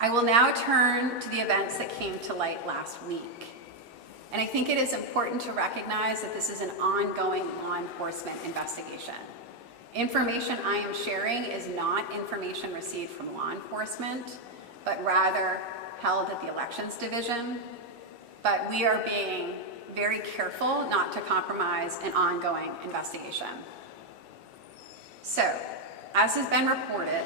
I will now turn to the events that came to light last week. And I think it is important to recognize that this is an ongoing law enforcement investigation. Information I am sharing is not information received from law enforcement, but rather held at the Elections Division. But we are being very careful not to compromise an ongoing investigation. So, as has been reported,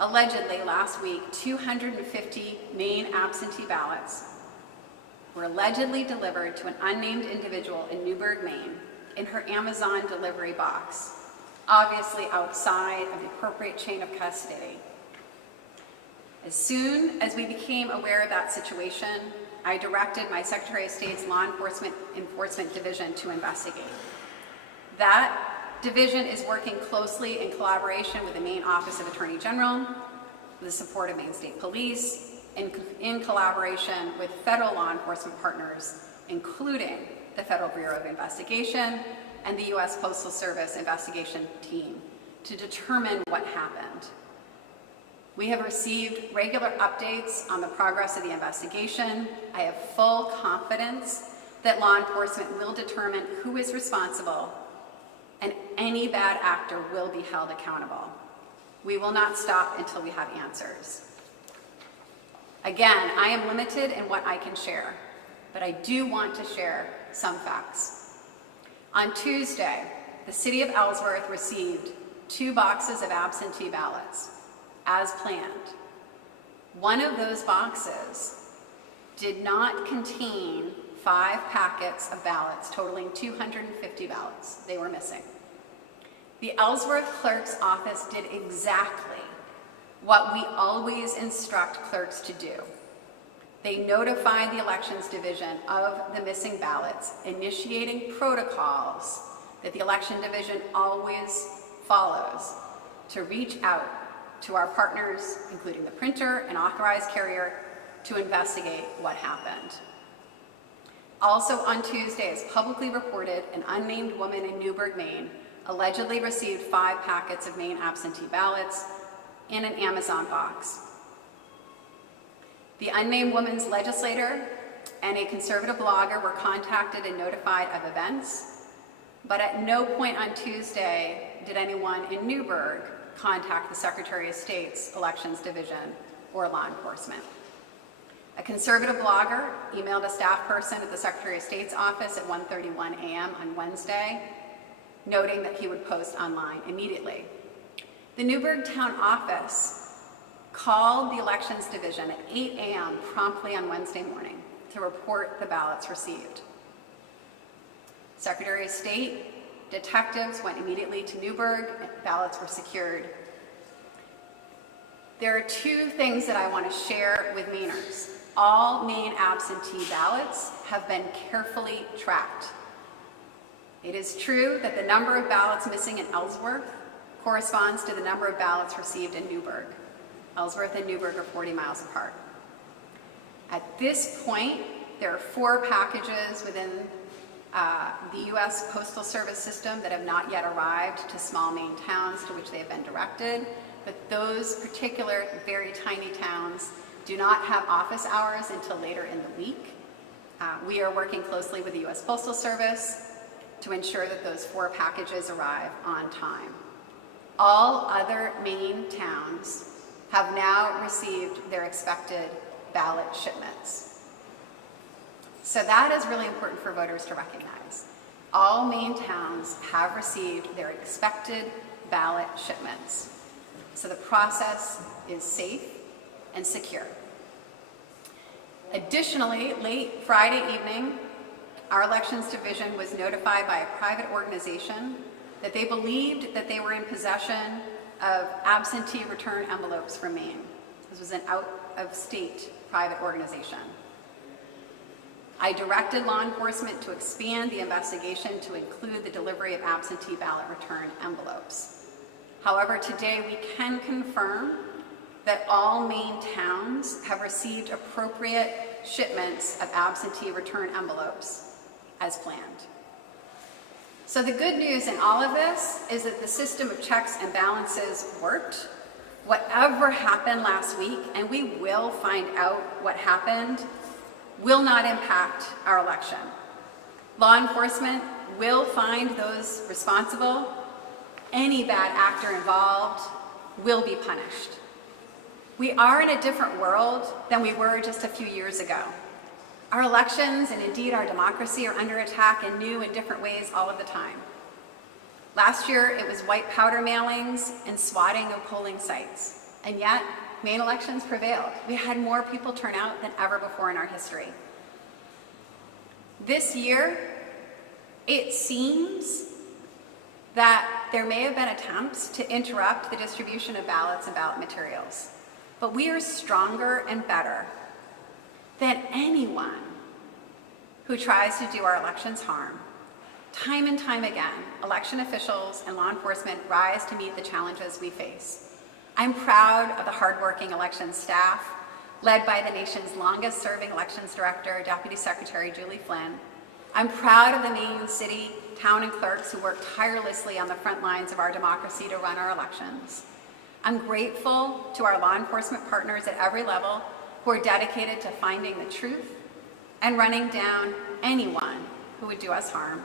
allegedly last week, 250 Maine absentee ballots were allegedly delivered to an unnamed individual in Newburgh, Maine, in her Amazon delivery box, obviously outside of the appropriate chain of custody. As soon as we became aware of that situation, I directed my Secretary of State's Law Enforcement Division to investigate. That division is working closely in collaboration with the Maine Office of Attorney General, with the support of Maine State Police, in collaboration with federal law enforcement partners, including the Federal Bureau of Investigation and the U.S. Postal Service investigation team, to determine what happened. We have received regular updates on the progress of the investigation. I have full confidence that law enforcement will determine who is responsible, and any bad actor will be held accountable. We will not stop until we have answers. Again, I am limited in what I can share, but I do want to share some facts. On Tuesday, the City of Ellsworth received 2 boxes of absentee ballots, as planned. One of those boxes did not contain 5 packets of ballots totaling 250 ballots. They were missing. The Ellsworth Clerk's Office did exactly what we always instruct clerks to do. They notified the Elections Division of the missing ballots, initiating protocols that the Election Division always follows to reach out to our partners, including the printer and authorized carrier, to investigate what happened. Also on Tuesday, as publicly reported, an unnamed woman in Newburgh, Maine, allegedly received 5 packets of Maine absentee ballots in an Amazon box. The unnamed woman's legislator and a conservative blogger were contacted and notified of events, but at no point on Tuesday did anyone in Newburgh contact the Secretary of State's Elections Division or law enforcement. A conservative blogger emailed a staff person at the Secretary of State's office at 1:31 a.m. on Wednesday, noting that he would post online immediately. The Newburgh Town Office called the Elections Division at 8 a.m. promptly on Wednesday morning to report the ballots received. Secretary of State detectives went immediately to Newburgh, and ballots were secured. There are 2 things that I want to share with Mainers. All Maine absentee ballots have been carefully tracked. It is true that the number of ballots missing in Ellsworth corresponds to the number of ballots received in Newburgh. Ellsworth and Newburgh are 40 miles apart. At this point, there are 4 packages within the U.S. Postal Service system that have not yet arrived to small Maine towns to which they have been directed, but those particular very tiny towns do not have office hours until later in the week. We are working closely with the U.S. Postal Service to ensure that those 4 packages arrive on time. All other Maine towns have now received their expected ballot shipments. So that is really important for voters to recognize. All Maine towns have received their expected ballot shipments. So the process is safe and secure. Additionally, late Friday evening, our Elections Division was notified by a private organization that they believed that they were in possession of absentee return envelopes from Maine. This was an out-of-state private organization. I directed law enforcement to expand the investigation to include the delivery of absentee ballot return envelopes. However, today we can confirm that all Maine towns have received appropriate shipments of absentee return envelopes as planned. So the good news in all of this is that the system of checks and balances worked. Whatever happened last week, and we will find out what happened, will not impact our election. Law enforcement will find those responsible. Any bad actor involved will be punished. We are in a different world than we were just a few years ago. Our elections, and indeed our democracy, are under attack in new and different ways all of the time. Last year, it was white powder mailings and swatting of polling sites. And yet, Maine elections prevailed. We had more people turn out than ever before in our history. This year, it seems that there may have been attempts to interrupt the distribution of ballots and ballot materials. But we are stronger and better than anyone who tries to do our elections harm. Time and time again, election officials and law enforcement rise to meet the challenges we face. I'm proud of the hardworking elections staff, led by the nation's longest serving elections director, Deputy Secretary Julie Flynn. I'm proud of the Maine city, town, and clerks who work tirelessly on the front lines of our democracy to run our elections. I'm grateful to our law enforcement partners at every level who are dedicated to finding the truth and running down anyone who would do us harm.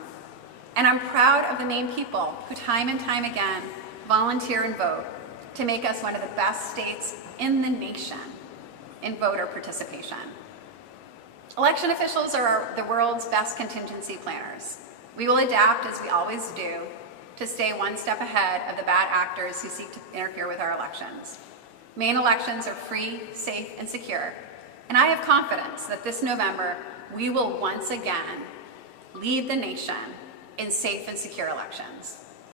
And I'm proud of the Maine people who time and time again volunteer and vote to make us one of the best states in the nation in voter participation. Election officials are the world's best contingency planners. We will adapt, as we always do, to stay one step ahead of the bad actors who seek to interfere with our elections. Maine elections are free, safe, and secure, and I have confidence that this November we will once again lead the nation in safe and secure elections.